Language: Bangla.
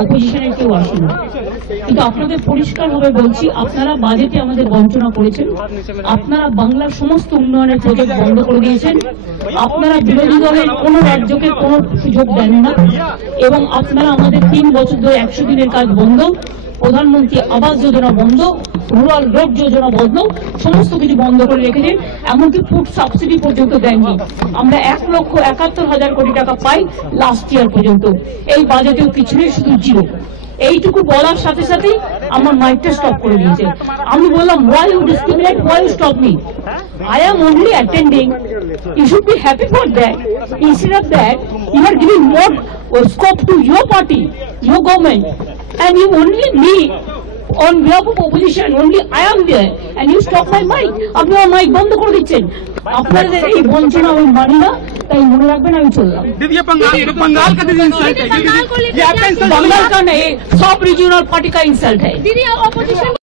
অপোজিশনের কেউ আসেনি। কিন্তু আপনাদের পরিষ্কারভাবে বলছি, আপনারা বাজেটে আমাদের বঞ্চনা করেছেন, আপনারা বাংলার সমস্ত উন্নয়নের প্রজেক্ট বন্ধ করে দিয়েছেন, আপনারা বিরোধী দলের কোন রাজ্যকে কোন সুযোগ দেন না, এবং আপনারা আমাদের 3 বছর ধরে 100 দিনের কাজ বন্ধ, প্রধানমন্ত্রী আবাস যোজনা বন্ধ, রুরাল রোড যোজনা বন্ধ, সমস্ত কিছু বন্ধ করে রেখেছেন। এমনকি ফুড সাবসিডি পর্যন্ত দেননি। আমরা 1,71,000 কোটি টাকা পাই লাস্ট ইয়ার পর্যন্ত। এই বাজেটেও কিছু নেই, শুধু জিরো। এইটুকু বলার সাথে সাথেই আমার মাইকটা স্টপ করে দিয়েছে। আমি বললাম, why you discriminate, why you stop me? I am only attending. You should be happy for that. Instead of that, you are giving more scope to your party, your government, and you only me on behalf of opposition, only I am there, and you stop my mic. আপনি আমার মাইক বন্ধ করে দিচ্ছেন। আপনাদের এই বঞ্চনা আমি মানি না, তাই মনে রাখবেন আমি চললাম। बंगाल का दीदी इंसल्ट है, बंगाल का नहीं, सब रीजनल पार्टी का इंसल्ट है। दीदी ऑपोजिशन